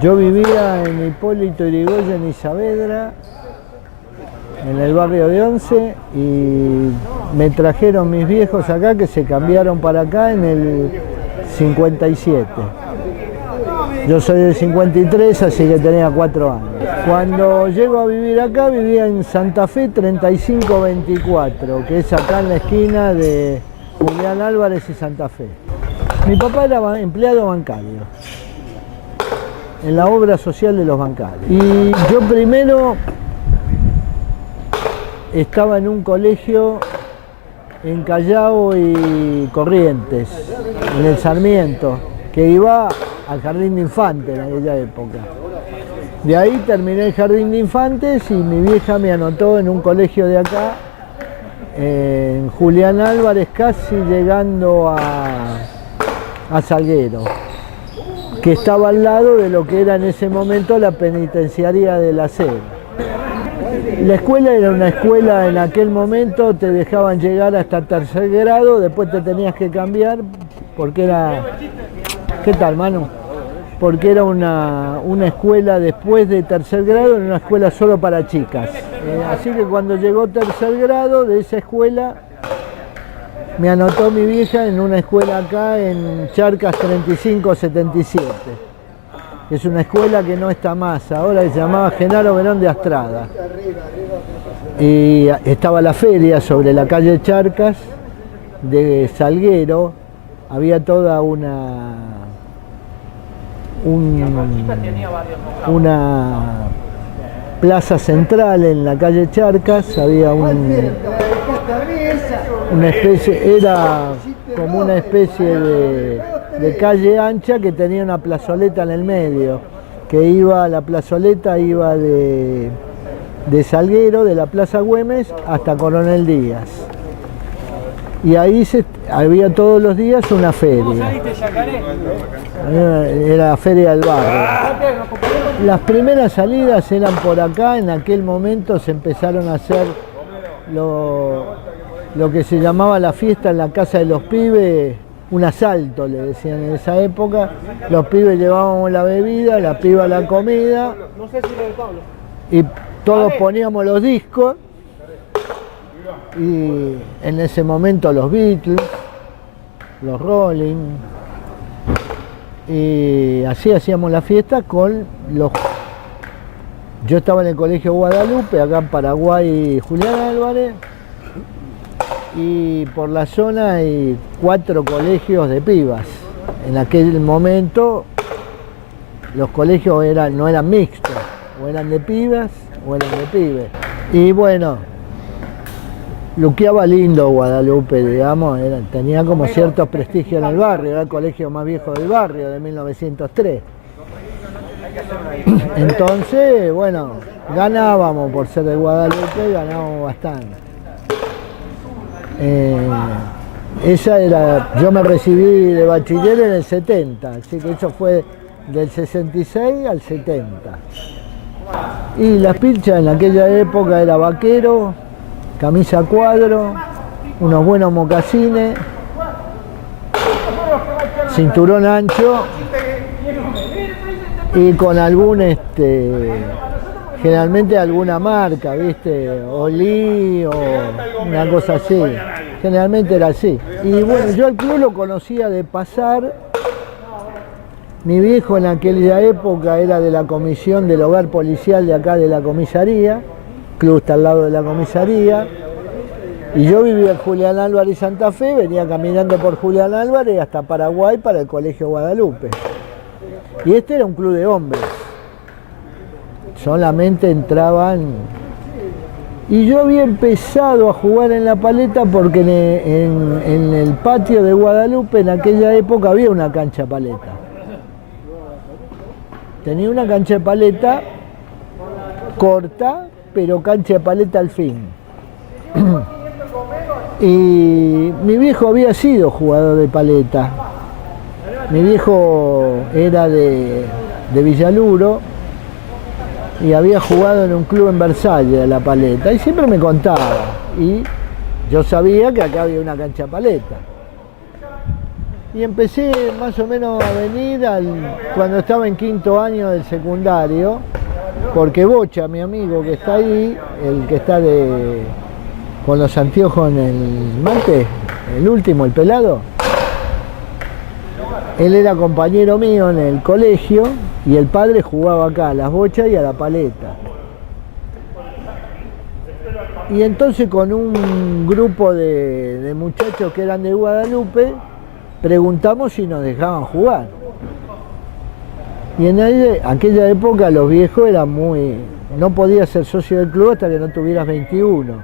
Yo vivía en Hipólito Yrigoyen y Saavedra, en el barrio de Once, y me trajeron mis viejos acá, que se cambiaron para acá en el 57. Yo soy del 53, así que tenía 4 años. Cuando llego a vivir acá, vivía en Santa Fe 3524, que es acá en la esquina de Julián Álvarez y Santa Fe. Mi papá era empleado bancario, en la obra social de los bancarios. Y yo primero estaba en un colegio en Callao y Corrientes, en el Sarmiento, que iba al jardín de infantes en aquella época. De ahí terminé el jardín de infantes y mi vieja me anotó en un colegio de acá, en Julián Álvarez, casi llegando a Salguero, que estaba al lado de lo que era en ese momento la penitenciaría de la Cera. La escuela era una escuela, en aquel momento te dejaban llegar hasta 3er grado, después te tenías que cambiar porque era... ¿Qué tal, Manu? Porque era una escuela después de 3er grado, era una escuela solo para chicas. Así que cuando llegó 3er grado de esa escuela, me anotó mi vieja en una escuela acá en Charcas 3577. Es una escuela que no está más, ahora se llamaba Genaro Verón de Astrada. Y estaba la feria sobre la calle Charcas de Salguero, había toda una plaza central en la calle Charcas, había una especie, era como una especie de calle ancha que tenía una plazoleta en el medio, que iba, la plazoleta iba de Salguero, de la Plaza Güemes, hasta Coronel Díaz. Y ahí había todos los días una feria. Era la feria del barrio. Las primeras salidas eran por acá, en aquel momento se empezaron a hacer lo que se llamaba la fiesta en la casa de los pibes, un asalto le decían en esa época. Los pibes llevábamos la bebida, la piba la comida, y todos poníamos los discos, y en ese momento los Beatles, los Rolling, y así hacíamos la fiesta con los... Yo estaba en el colegio Guadalupe, acá en Paraguay, Julián Álvarez, y por la zona hay 4 colegios de pibas. En aquel momento los colegios no eran mixtos, o eran de pibas o eran de pibes. Y bueno, luqueaba lindo Guadalupe, digamos, tenía como cierto prestigio en el barrio, era el colegio más viejo del barrio, de 1903. Entonces, bueno, ganábamos por ser de Guadalupe, ganábamos bastante. Yo me recibí de bachiller en el 70, así que eso fue del 66 al 70. Y las pilchas en aquella época era vaquero, camisa a cuadro, unos buenos mocasines, cinturón ancho y con generalmente alguna marca, ¿viste? Olí o una cosa así. Generalmente era así. Y bueno, yo al club lo conocía de pasar. Mi viejo en aquella época era de la comisión del hogar policial de acá de la comisaría. El club está al lado de la comisaría. Y yo vivía en Julián Álvarez y Santa Fe, venía caminando por Julián Álvarez hasta Paraguay para el colegio Guadalupe. Y este era un club de hombres. Solamente entraban... Y yo había empezado a jugar en la paleta porque en el patio de Guadalupe en aquella época había una cancha de paleta. Tenía una cancha de paleta corta, pero cancha de paleta al fin. Y mi viejo había sido jugador de paleta. Mi viejo era de Villaluro y había jugado en un club en Versalles de la paleta, y siempre me contaba, y yo sabía que acá había una cancha de paleta. Y empecé más o menos a venir cuando estaba en quinto año del secundario, porque Bocha, mi amigo que está ahí, el que está con los anteojos en el mate, el último, el pelado, él era compañero mío en el colegio y el padre jugaba acá a las bochas y a la paleta. Y entonces con un grupo de muchachos que eran de Guadalupe, preguntamos si nos dejaban jugar. Y en aquella época los viejos eran no podías ser socio del club hasta que no tuvieras 21.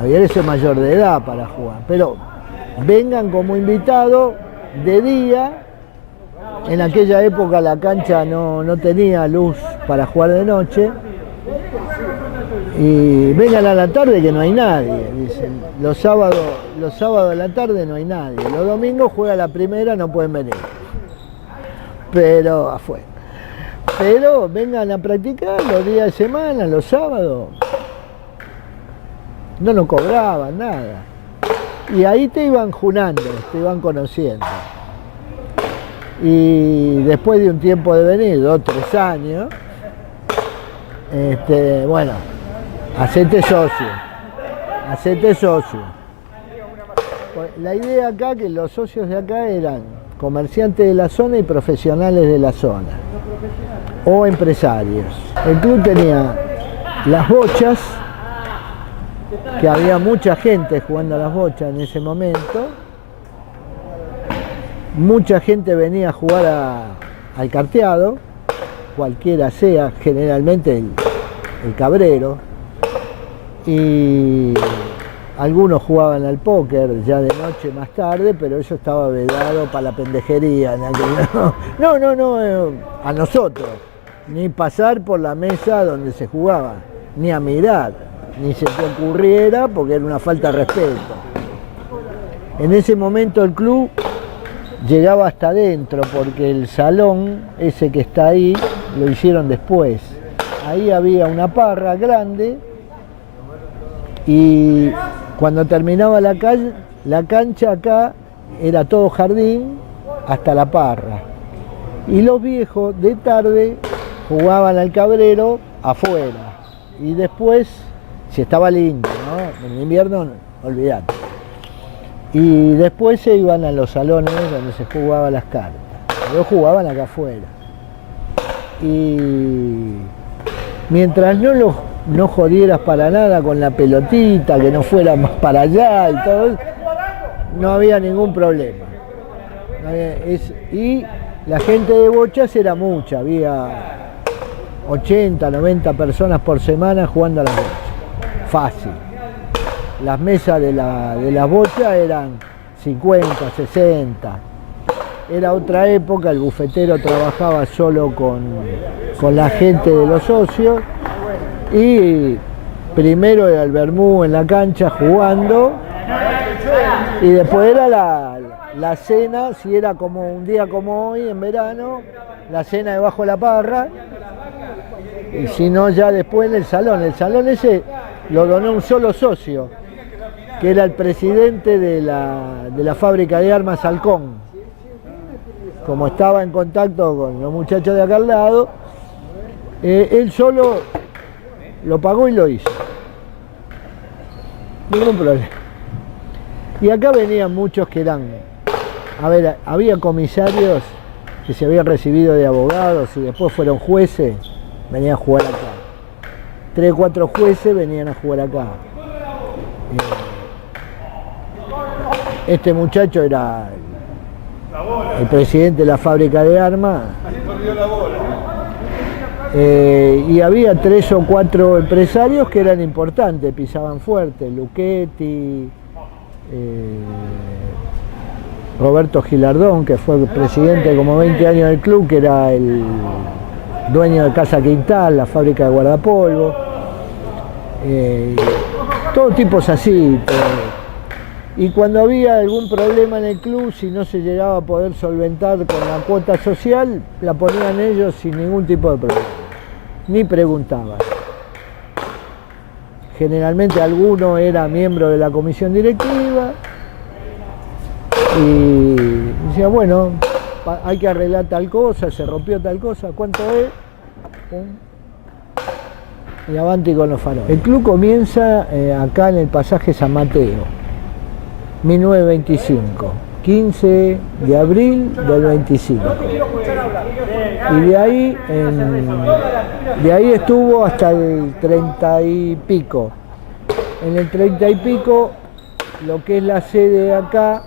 Había que ser mayor de edad para jugar. Pero vengan como invitados de día. En aquella época la cancha no tenía luz para jugar de noche. Y vengan a la tarde que no hay nadie, dicen. Los sábados a la tarde no hay nadie. Los domingos juega la primera, no pueden venir. Pero afuera. Pero vengan a practicar los días de semana, los sábados. No nos cobraban nada. Y ahí te iban junando, te iban conociendo. Y después de un tiempo de venir, 2 o 3 años, bueno, hacete socio. La idea acá, que los socios de acá eran comerciantes de la zona y profesionales de la zona, o empresarios. El club tenía las bochas, que había mucha gente jugando a las bochas en ese momento. Mucha gente venía a jugar al carteado, cualquiera sea, generalmente el cabrero. Y algunos jugaban al póker ya de noche más tarde, pero eso estaba vedado para la pendejería. No, a nosotros. Ni pasar por la mesa donde se jugaba, ni a mirar, ni se te ocurriera, porque era una falta de respeto. En ese momento el club llegaba hasta adentro, porque el salón ese que está ahí lo hicieron después. Ahí había una parra grande y cuando terminaba la cancha acá era todo jardín hasta la parra. Y los viejos de tarde jugaban al cabrero afuera. Y después, si estaba lindo, ¿no? En invierno, olvidate. Y después se iban a los salones donde se jugaban las cartas. Ellos jugaban acá afuera. Y mientras no jodieras para nada con la pelotita, que no fuera más para allá y todo, no había ningún problema. Y la gente de bochas era mucha, había 80, 90 personas por semana jugando a las bochas. Fácil. Las mesas de las bochas eran 50, 60. Era otra época, el bufetero trabajaba solo con la gente de los socios y primero era el vermú en la cancha jugando y después era la cena, si era como un día como hoy en verano, la cena debajo de la parra, y si no ya después en el salón. El salón ese lo donó un solo socio, que era el presidente de la fábrica de armas Halcón. Como estaba en contacto con los muchachos de acá al lado, él solo lo pagó y lo hizo. Ningún problema. Y acá venían muchos que eran, había comisarios que se habían recibido de abogados y después fueron jueces, venían a jugar acá. 3 o 4 jueces venían a jugar acá. Este muchacho era el presidente de la fábrica de armas. Y había 3 o 4 empresarios que eran importantes, pisaban fuerte, Luchetti, Roberto Gilardón, que fue presidente como 20 años del club, que era el dueño de Casa Quintal, la fábrica de guardapolvo, todos tipos así. Y cuando había algún problema en el club, si no se llegaba a poder solventar con la cuota social, la ponían ellos sin ningún tipo de problema, ni preguntaban. Generalmente alguno era miembro de la comisión directiva y decía, bueno, hay que arreglar tal cosa, se rompió tal cosa, ¿cuánto es? Pum. Y avanti con los faroles. El club comienza acá en el pasaje San Mateo, 1925, 15 de abril del 25. Y de ahí estuvo hasta el 30 y pico. En el 30 y pico, lo que es la sede de acá,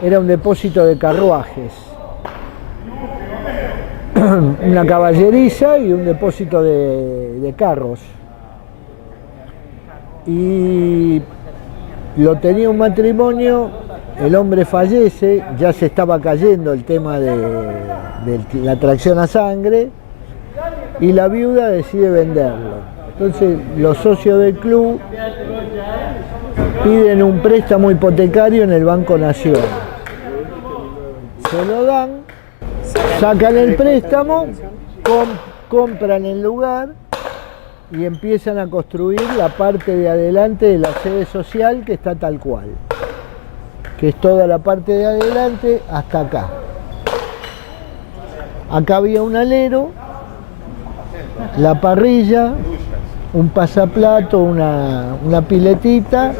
era un depósito de carruajes. Una caballeriza y un depósito de carros. Y lo tenía un matrimonio, el hombre fallece, ya se estaba cayendo el tema de la tracción a sangre, y la viuda decide venderlo. Entonces los socios del club piden un préstamo hipotecario en el Banco Nación. Se lo dan, sacan el préstamo, compran el lugar y empiezan a construir la parte de adelante de la sede social, que está tal cual, que es toda la parte de adelante hasta acá. Acá había un alero, la parrilla, un pasaplato, una piletita,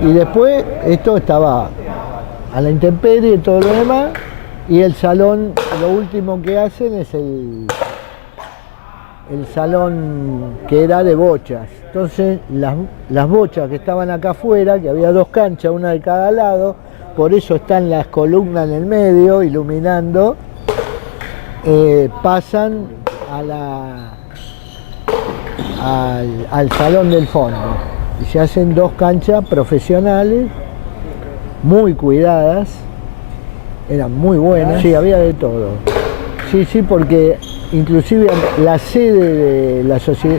y después esto estaba a la intemperie y todo lo demás, y el salón, lo último que hacen es el salón que era de bochas. Entonces las bochas que estaban acá afuera, que había dos canchas, una de cada lado, por eso están las columnas en el medio iluminando, pasan al salón del fondo y se hacen dos canchas profesionales muy cuidadas, eran muy buenas, sí, había de todo, sí, porque inclusive la sede de la sociedad,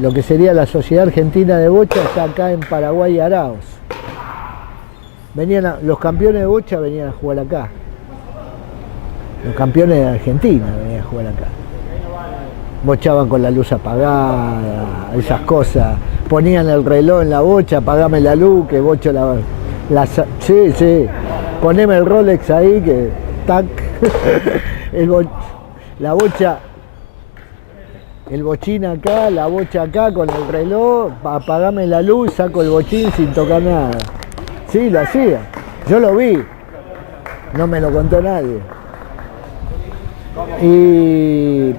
lo que sería la Sociedad Argentina de Bocha, está acá en Paraguay y Arauz. Los campeones de bocha venían a jugar acá, los campeones de Argentina venían a jugar acá. Bochaban con la luz apagada, esas cosas. Ponían el reloj en la bocha, apagame la luz, que bocho sí, poneme el Rolex ahí, que tac. La bocha, el bochín acá, la bocha acá con el reloj, apagame la luz, saco el bochín sin tocar nada. Sí, lo hacía. Yo lo vi. No me lo contó nadie. Y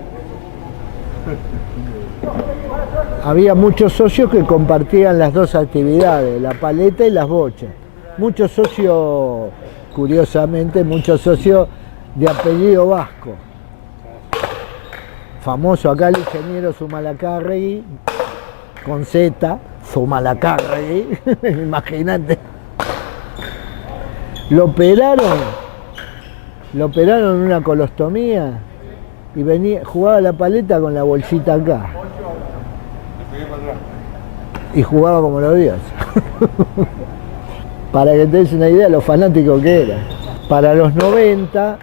había muchos socios que compartían las dos actividades, la paleta y las bochas. Muchos socios, curiosamente, muchos socios de apellido vasco. Famoso acá el ingeniero Zumalacárregui, con Z, Zumalacárregui, imagínate. Lo operaron en una colostomía y jugaba la paleta con la bolsita acá. Y jugaba como los dioses. Para que te des una idea de lo fanático que era. Para los 90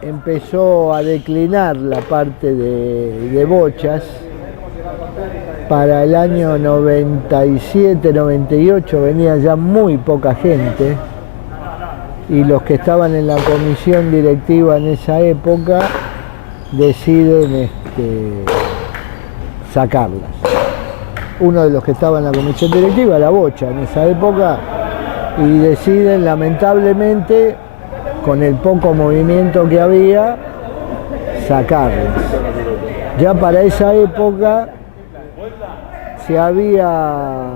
empezó a declinar la parte de bochas. Para el año 97, 98 venía ya muy poca gente, y los que estaban en la comisión directiva en esa época deciden sacarlas. Uno de los que estaba en la comisión directiva era bocha en esa época, y deciden, lamentablemente, con el poco movimiento que había, sacarlas. Ya para esa época se había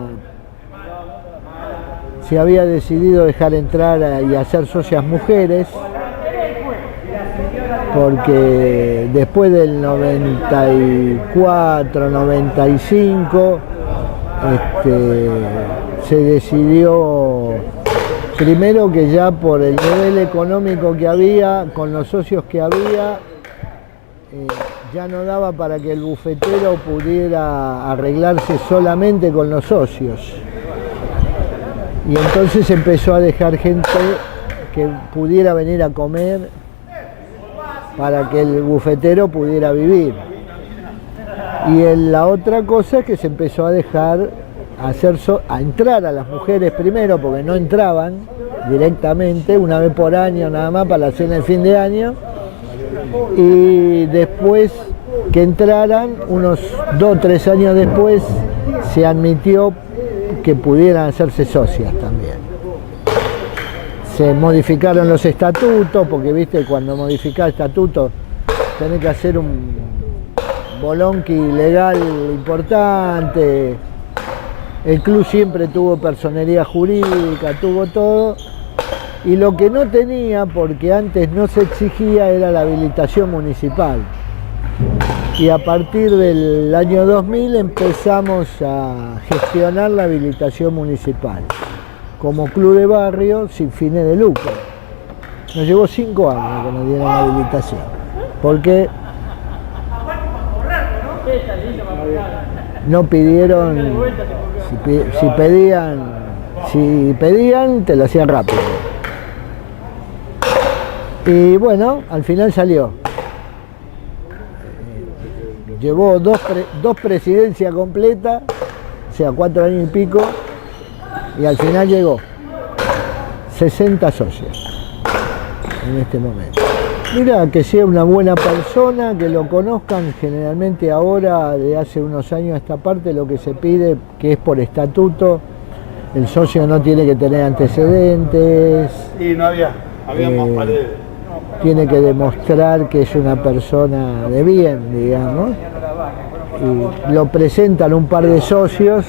decidido dejar entrar y hacer socias mujeres, porque después del 94, 95, se decidió, primero, que ya por el nivel económico que había, con los socios que había, ya no daba para que el bufetero pudiera arreglarse solamente con los socios. Y entonces empezó a dejar gente que pudiera venir a comer para que el bufetero pudiera vivir. Y la otra cosa es que se empezó a dejar a entrar a las mujeres primero, porque no entraban directamente, una vez por año nada más para la cena de fin de año, y después que entraran, unos 2 o 3 años después, se admitió que pudieran hacerse socias también. Se modificaron los estatutos, porque viste, cuando modificás estatutos tenés que hacer un bolonqui legal importante. El club siempre tuvo personería jurídica, tuvo todo, y lo que no tenía, porque antes no se exigía, era la habilitación municipal. Y a partir del año 2000 empezamos a gestionar la habilitación municipal como club de barrio sin fines de lucro. Nos llevó 5 años que nos dieran la habilitación, porque no pidieron, si pedían te lo hacían rápido. Y bueno, al final salió. Llevó dos presidencias completas, o sea, 4 años y pico, y al final llegó 60 socios en este momento. Mira, que sea una buena persona, que lo conozcan. Generalmente ahora, de hace unos años a esta parte, lo que se pide, que es por estatuto, el socio no tiene que tener antecedentes. Y no había más paredes. Tiene que demostrar que es una persona de bien, digamos. Y lo presentan un par de socios.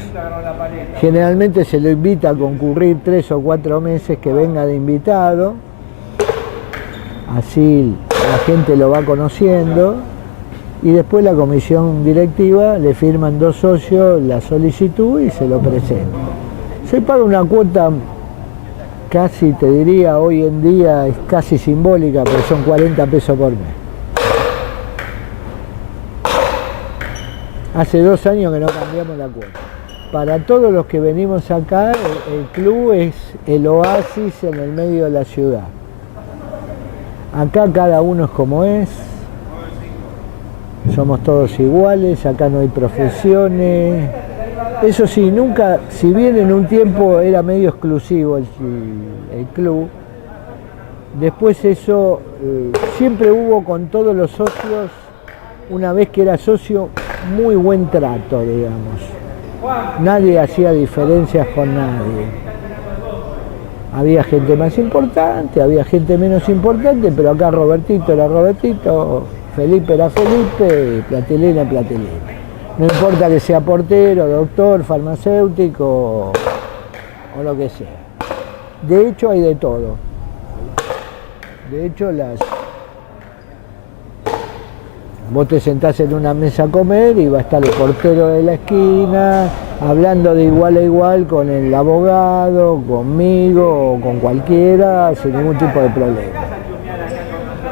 Generalmente se lo invita a concurrir 3 o 4 meses, que venga de invitado. Así la gente lo va conociendo. Y después la comisión directiva le firman 2 socios la solicitud y se lo presenta. Se paga una cuota, casi te diría, hoy en día es casi simbólica, pero son 40 pesos por mes. Hace 2 años que no cambiamos la cuota. Para todos los que venimos acá, el club es el oasis en el medio de la ciudad. Acá cada uno es como es, somos todos iguales, acá no hay profesiones. Eso sí, nunca, si bien en un tiempo era medio exclusivo el club, después eso siempre hubo con todos los socios, una vez que era socio, muy buen trato, digamos. Nadie hacía diferencias con nadie. Había gente más importante, había gente menos importante, pero acá Robertito era Robertito, Felipe era Felipe, Platilina era Platilina. No importa que sea portero, doctor, farmacéutico o lo que sea. De hecho hay de todo. De hecho vos te sentás en una mesa a comer y va a estar el portero de la esquina, hablando de igual a igual con el abogado, conmigo o con cualquiera, sin ningún tipo de problema.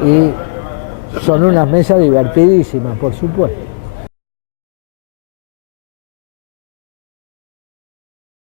Y son unas mesas divertidísimas, por supuesto.